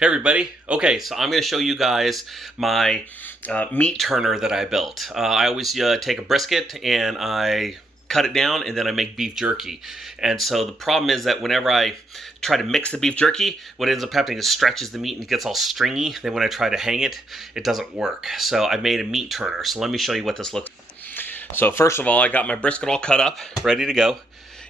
Hey everybody. Okay, so I'm going to show you guys my meat turner that I built. I always take a brisket and I cut it down and then I make beef jerky. And so the problem is that whenever I try to mix the beef jerky, what ends up happening is stretches the meat and it gets all stringy. Then when I try to hang it, it doesn't work. So I made a meat turner. So let me show you what this looks like. So first of all, I got my brisket all cut up, ready to go.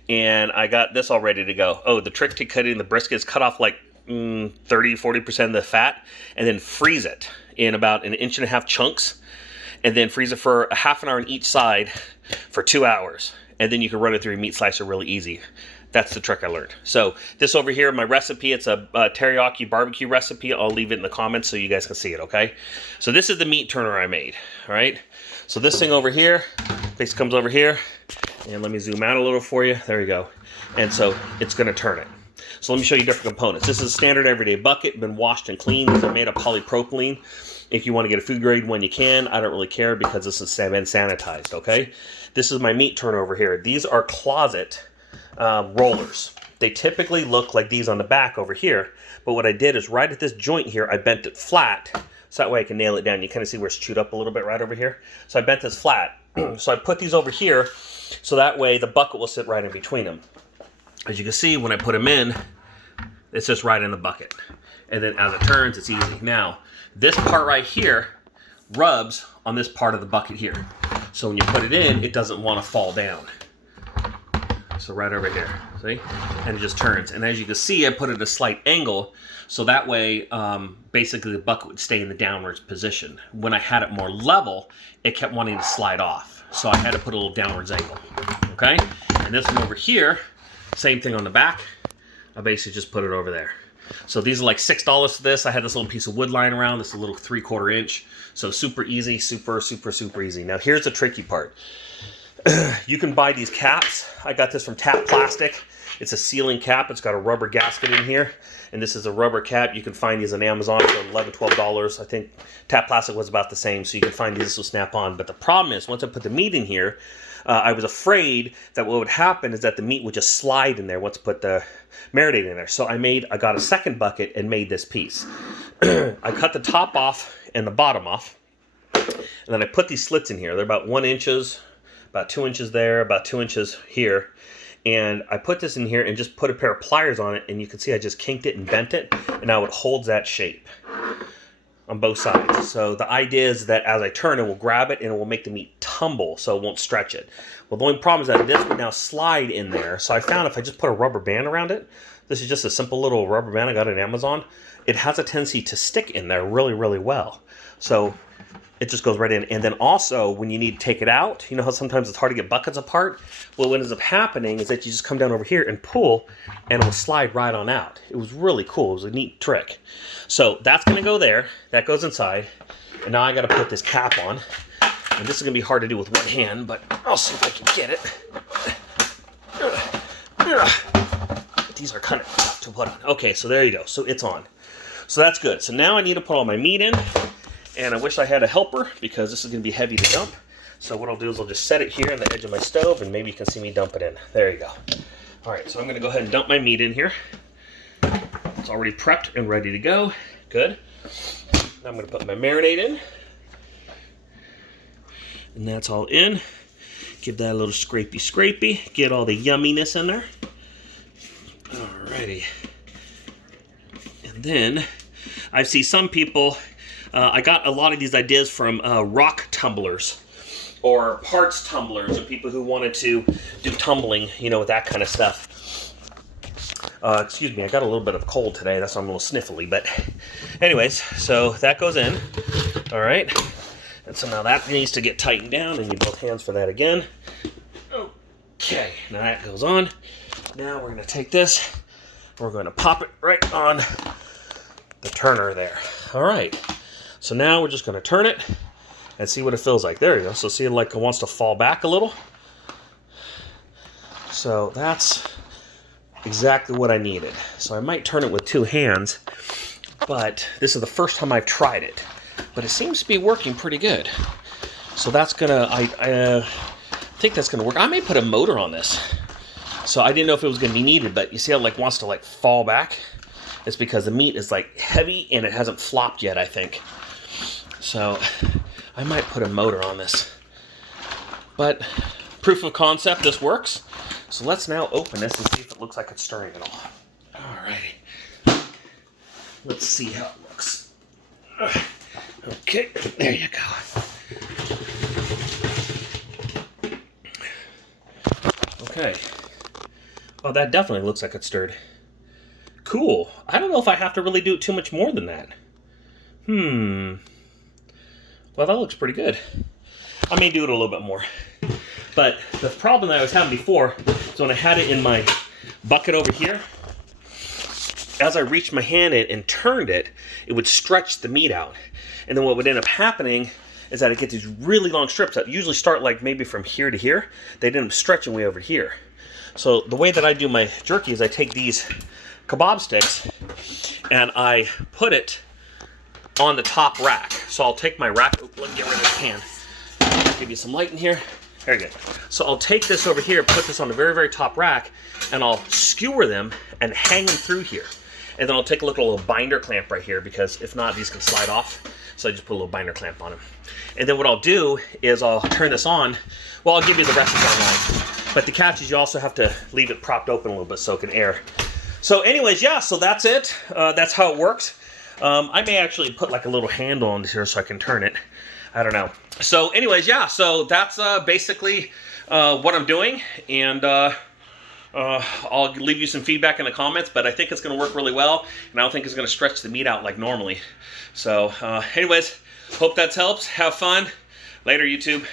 And I got this all ready to go. Oh, the trick to cutting the brisket is cut off like 30-40% of the fat and then freeze it in about 1.5 inch chunks and then freeze it for a half an hour on each side for 2 hours, and then you can run it through your meat slicer really easy. That's the trick I learned. So this over here, my recipe, it's a teriyaki barbecue recipe. I'll leave it in the comments so you guys can see it, okay? So this is the meat turner I made, all right? So this thing over here, basically comes over here, and let me zoom out a little for you. There you go. And so it's gonna turn it. So let me show you different components. This is a standard everyday bucket, been washed and cleaned. These are made of polypropylene. If you want to get a food grade one, you can. I don't really care because this has been sanitized, okay? This is my meat turner over here. These are closet rollers. They typically look like these on the back over here, but what I did is right at this joint here, I bent it flat, so that way I can nail it down. You kind of see where it's chewed up a little bit right over here. So I bent this flat. So I put these over here, so that way the bucket will sit right in between them. As you can see, when I put them in, it's just right in the bucket. And then as it turns, it's easy. Now, this part right here rubs on this part of the bucket here. So when you put it in, it doesn't want to fall down. So right over here, see? And it just turns. And as you can see, I put it at a slight angle, so that way, basically the bucket would stay in the downwards position. When I had it more level, it kept wanting to slide off. So I had to put a little downwards angle, okay? And this one over here, same thing on the back. I basically just put it over there. So these are like $6 for this. I had this little piece of wood lying around. This is a little 3/4 inch. So super easy, super easy. Now here's the tricky part. You can buy these caps. I got this from Tap Plastic. It's a sealing cap. It's got a rubber gasket in here. And this is a rubber cap. You can find these on Amazon for $11-12. I think Tap Plastic was about the same. So you can find these. This will snap on. But the problem is, once I put the meat in here, I was afraid that what would happen is that the meat would just slide in there once I put the marinade in there. So I got a second bucket and made this piece. I cut the top off and the bottom off. And then I put these slits in here. They're about 1 inch, about 2 inches there, about 2 inches here. And I put this in here and just put a pair of pliers on it. And you can see I just kinked it and bent it. And now it holds that shape on both sides. So the idea is that as I turn, it will grab it and it will make the meat tumble so it won't stretch it. Well, the only problem is that this would now slide in there. So I found if I just put a rubber band around it, this is just a simple little rubber band I got on Amazon, it has a tendency to stick in there really well. So it just goes right in. And then also, when you need to take it out, you know how sometimes it's hard to get buckets apart? Well, what ends up happening is that you just come down over here and pull, and it will slide right on out. It was really cool. It was a neat trick. So that's going to go there. That goes inside. And now I got to put this cap on. And this is going to be hard to do with one hand, but I'll see if I can get it. These are kind of tough to put on. Okay, so there you go. So it's on. So that's good. So now I need to put all my meat in. And I wish I had a helper because this is going to be heavy to dump. So what I'll do is I'll just set it here on the edge of my stove and maybe you can see me dump it in. There you go. All right, so I'm going to go ahead and dump my meat in here. It's already prepped and ready to go. Good. Now I'm going to put my marinade in. And that's all in. Give that a little scrapey. Get all the yumminess in there. Alrighty. And then I see some people... I got a lot of these ideas from rock tumblers or parts tumblers or people who wanted to do tumbling, you know, with that kind of stuff. Excuse me, I got a little bit of cold today. That's why I'm a little sniffly. But anyways, so that goes in. All right. And so now that needs to get tightened down and you both hands for that again. Okay, now that goes on. Now we're going to take this. We're going to pop it right on the turner there. All right. So now we're just going to turn it and see what it feels like. There you go. So see it like it wants to fall back a little. So that's exactly what I needed. So I might turn it with 2 hands, but this is the first time I've tried it. But it seems to be working pretty good. So that's going to, I think that's going to work. I may put a motor on this. So I didn't know if it was going to be needed, but you see how it like wants to like fall back? is because the meat is like heavy and it hasn't flopped yet, I think. So I might put a motor on this. But proof of concept, this works. So let's now open this and see if it looks like it's stirring at all. Alrighty. Let's see how it looks. Okay, there you go. Okay. Oh, that definitely looks like it's stirred. Cool. I don't know if I have to really do it too much more than that. Well, that looks pretty good. I may do it a little bit more. But the problem that I was having before is when I had it in my bucket over here, as I reached my hand in and turned it, it would stretch the meat out. And then what would end up happening is that I get these really long strips that usually start like maybe from here to here. They'd end up stretching way over here. So the way that I do my jerky is I take these kebab sticks and I put it on the top rack. So I'll take my rack, let me get rid of this pan. Give you some light in here. Very good. So I'll take this over here, put this on the very, very top rack, and I'll skewer them and hang them through here. And then I'll take a look at a little binder clamp right here, because if not, these can slide off. So I just put a little binder clamp on them. And then what I'll do is I'll turn this on. Well, I'll give you the recipe online. But the catch is you also have to leave it propped open a little bit so it can air. So anyways, yeah, so that's it. That's how it works. I may actually put like a little handle on this here so I can turn it. I don't know. So anyways, yeah, so that's basically what I'm doing. And I'll leave you some feedback in the comments, but I think it's going to work really well. And I don't think it's going to stretch the meat out like normally. So anyways, hope that helps. Have fun. Later, YouTube.